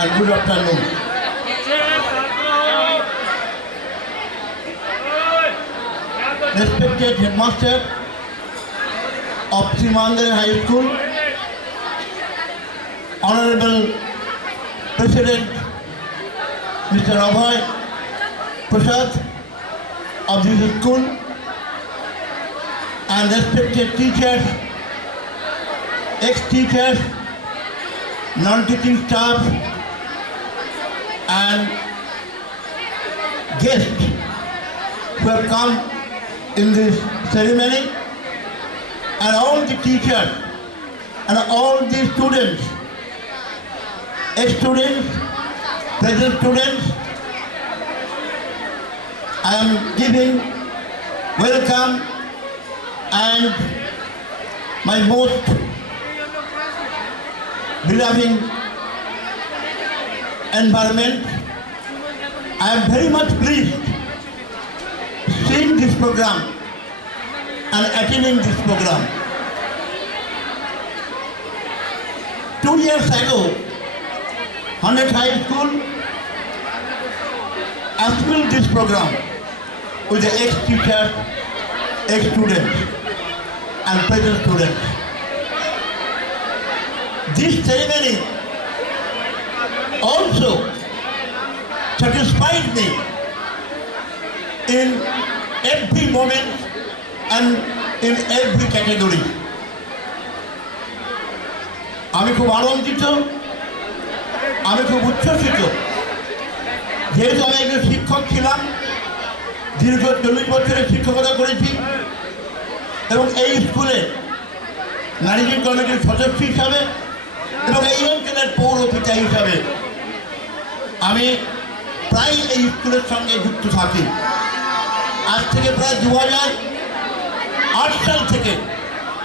and good afternoon. Respected headmaster of Simandar High School, Honorable President Mr. Abhay Prasad of this school, and respected teachers, ex-teachers, non-teaching staff, and guests who have come in this ceremony, and all the teachers and all the students, ex-students, present students, I am giving welcome and my most beloved environment. I am very much pleased seeing this program and attending this program. 2 years ago, 100 High School assembled this program with the ex-teachers, ex-students and present students. This ceremony also satisfied me in every moment and in every category. আমি খুব আনন্দিত, আমি খুব উচ্ছ্বসিত, যেহেতু আমি একজন শিক্ষক ছিলাম, দীর্ঘ 40 বছরের শিক্ষকতা করেছি এবং এই স্কুলে ম্যানেজিং কমিটির সদস্য হিসাবে এবং এই অঞ্চলের পৌর পিতা হিসাবে আমি প্রায় এই স্কুলের সঙ্গে যুক্ত থাকি। আজ থেকে প্রায় 2008 সাল থেকে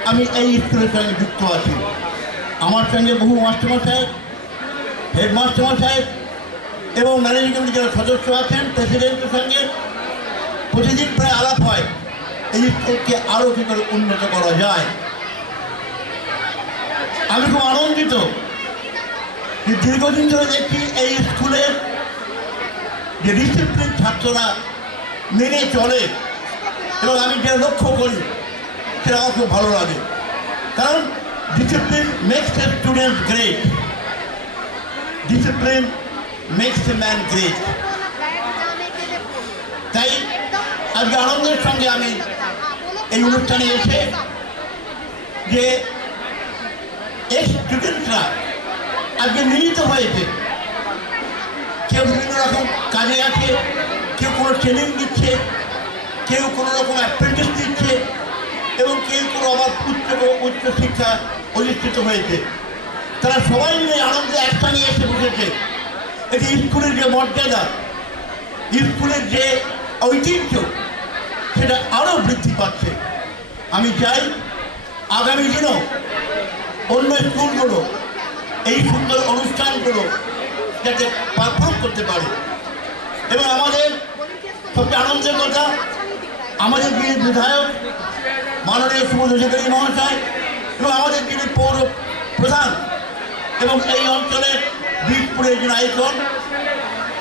আমি এই স্কুলের সঙ্গে যুক্ত আছি। আমার সঙ্গে বহু মাস্টারমশাই, হেডমাস্টারমশাই এবং ম্যানেজিং কমিটির যারা সদস্য আছেন, প্রেসিডেন্টের সঙ্গে প্রতিদিন প্রায় আলাপ হয় এই স্কুলকে আরও কী করে উন্নত করা যায়। আমি খুব আনন্দিত যে দীর্ঘদিন ধরে দেখি এই স্কুলের যে ডিসিপ্লিন ছাত্ররা মেনে চলে এবং আমি যেটা লক্ষ্য করি সেটা আমার খুব ভালো লাগে, কারণ discipline makes a student great, discipline makes a man great. তাই আজকে আনন্দের সঙ্গে আমি এই অনুষ্ঠানে এসে যে এই স্টুডেন্টরা আজকে মিলিত হয়েছে, কেউ বিভিন্ন রকম কাজে আছে, কেউ কোনো ট্রেনিং দিচ্ছে, কেউ কোনো রকম অ্যাপ্রেন্টিস দিচ্ছে এবং কেউ কোনো আবার উচ্চশিক্ষা অধিষ্ঠিত হয়েছে। তারা সবাই মিলে আনন্দে একসঙ্গে এসে বসেছে। এটি স্কুলের যে মর্যাদা, স্কুলের যে ঐতিহ্য, সেটা আরও বৃদ্ধি পাচ্ছে। আমি চাই আগামী দিনও অন্য স্কুলগুলো এই সুন্দর অনুষ্ঠানগুলো যাতে পারফর্ম করতে পারে এবং আমাদের সবচেয়ে আনন্দের কথা, আমাদের যিনি বিধায়ক মাননীয় সুবোধ অধিকারী মহাশয় এবং আমাদের যিনি পৌর প্রধান এবং এই অঞ্চলের বীরপুরের একজন আইকন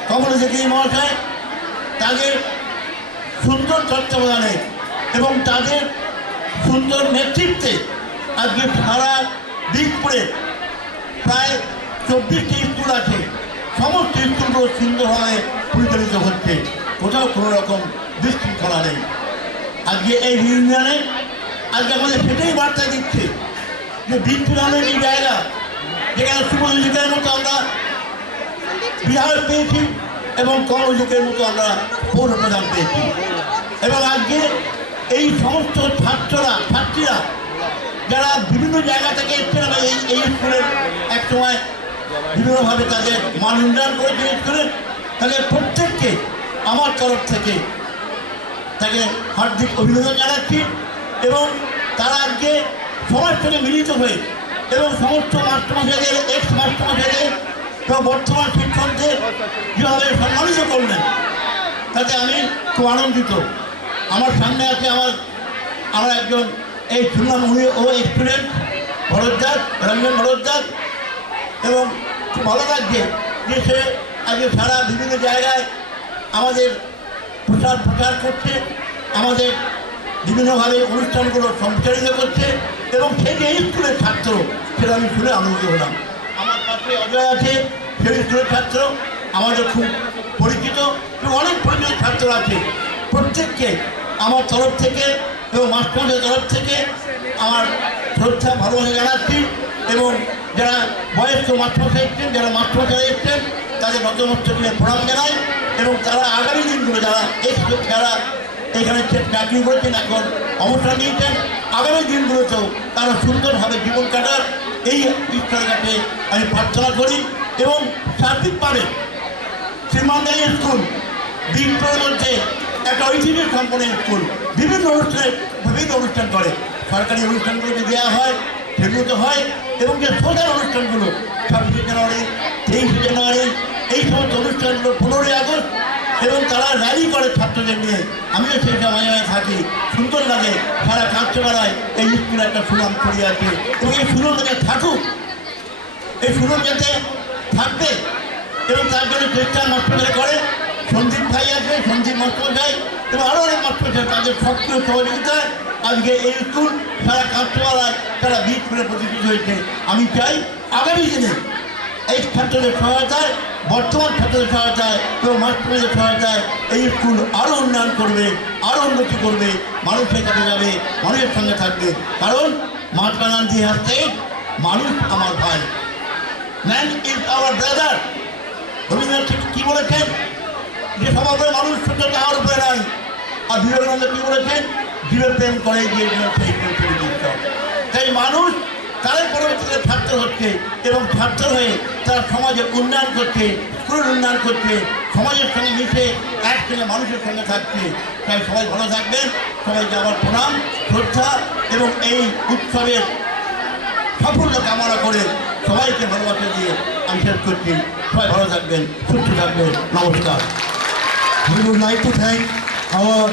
কমল অধিকারী মহাশয়, তাদের সুন্দর তত্ত্বাবধানে এবং তাদের সুন্দর নেতৃত্বে আজকে সারা বীরপুরে প্রায় 24টি স্কুল আছে, সমস্ত স্কুলগুলো সুন্দরভাবে পরিচালিত হচ্ছে, কোথাও কোনো রকম বিশৃঙ্খলা নেই। আজকে এই ইউনিয়নে আজকে আমাদের সেটাই বার্তা দিচ্ছে যে বীরপুর আমাদের এই জায়গা যেখানে সুবোধ অধিকারের মতো আমরা বিহার পেয়েছি এবং কমল অধিকারের মতো আমরা পৌর প্রধান পেয়েছি এবং আজকে এই সমস্ত ছাত্রীরা যারা বিভিন্ন জায়গা থেকে এসছেন এই স্কুলের একসময় বিভিন্নভাবে তাদের মান উন্নয়ন করেছে স্কুলের, তাদের প্রত্যেককে আমার তরফ থেকে তাকে হার্দিক অভিনন্দন জানাচ্ছি এবং তারা আজকে সবার সঙ্গে মিলিত হয়ে এবং সমস্ত মাস্টারমশাইদের, এক্স মাস্টারমশাইদের এবং বর্তমান শিক্ষকদের যেভাবে সম্মানিত করলেন তাতে আমি খুব আনন্দিত। আমার সামনে আছে আমার একজন এই শুনলাম ও স্টুডেন্ট ভরদ্বাজ, রঞ্জন ভরদ্বাজ, এবং খুব ভালো লাগছে যে সে আজকে সারা বিভিন্ন জায়গায় আমাদের প্রচার করছে, আমাদের বিভিন্নভাবে অনুষ্ঠানগুলো সম্প্রচারিত করছে এবং সে যে স্কুলের ছাত্র সেটা আমি শুনে আনন্দিত হলাম। আমার পাশে অজয় আছে, সেই স্কুলের ছাত্র, আমাদের খুব পরিচিত এবং অনেক পরিচিত ছাত্র আছে। প্রত্যেককে আমার তরফ থেকে এবং মাস্টারদের তরফ থেকে আমার শ্রদ্ধা ভালোবাসা জানাচ্ছি এবং যারা বয়স্ক মাস্টারমশাই এসছেন, যারা মাস্টারমশাই এসছেন তাদের নতমস্তকে প্রণাম জানাই এবং তারা আগামী দিনগুলো যারা এখানে চাকরি করেছেন, এখন অবসর নিয়েছেন, আগামী দিনগুলোতেও তারা সুন্দরভাবে জীবন কাটার এই ঈশ্বরের কাছে আমি প্রার্থনা করি এবং সার্বিকভাবে শ্রীমন্দাই স্কুল বিপ্লবের মধ্যে একটা ঐতিহ্য সম্পন্ন স্কুল, বিভিন্ন অনুষ্ঠান করে। সরকারি অনুষ্ঠানগুলোকে দেওয়া হয়, সেগুলো তো হয়, এবং যে সোশ্যাল অনুষ্ঠানগুলো 26শে জানুয়ারি, 23শে জানুয়ারি, এই সমস্ত অনুষ্ঠানগুলো 15ই আগস্ট, এবং তারা র্যালি করে ছাত্রদের নিয়ে। আমিও সেই সময় থাকি, সুন্দর লাগে, সারা কাঁচপাড়ায় এই স্কুলে একটা সুনাম ছড়িয়ে আছে এবং এই সুনাম যাতে থাকুক, এই সুনাম যাতে থাকবে এবং তার জন্য চেষ্টা মাস্টাররা করে। সন্দীপ ভাই আছে, সন্দীপ মাস্টারমশাই এবং আরও অনেক মাস্টারমশাই, তাদের সক্রিয় সহযোগিতায় আজকে এই স্কুল সারা কাঁচপাড়ায় তারা বীজ করে প্রতিষ্ঠিত হয়েছে। আমি চাই আগামী দিনে এই ছাত্রদের সহায়তায়, বর্তমান ছাত্রদের সহায়তায় এবং মাস্টারদের সহায়তায় এই স্কুল আরও উন্নয়ন করবে, আরও উন্নতি করবে, মানুষের কাছে যাবে, মানুষের সঙ্গে থাকবে। কারণ মহাত্মা গান্ধী হ্যাজ সেড, মানুষ আমার ভাই, man is our brother. Rabindranath কী বলেছেন? যে সমগ্র মানুষ সূত্র তাহার উপরে নাই। আর বিবেকানন্দ কী বলেছেন? জীবে প্রেম করে গিয়ে সেই তাই মানুষ তাদের পরবর্তীতে ছাত্র হচ্ছে এবং ছাত্র হয়ে তারা সমাজের উন্নয়ন করছে, স্কুলের উন্নয়ন করছে, সমাজের সঙ্গে মিশে একসঙ্গে মানুষের সঙ্গে থাকছে। তাই সবাই ভালো থাকবেন, সবাইকে আমার প্রণাম, শ্রদ্ধা এবং এই উৎসবের সাফল্য কামনা করে সবাইকে ভালোবাসা দিয়ে আমি শেষ করছি। সবাই ভালো থাকবেন, সুস্থ থাকবেন, নমস্কার। We would like to thank our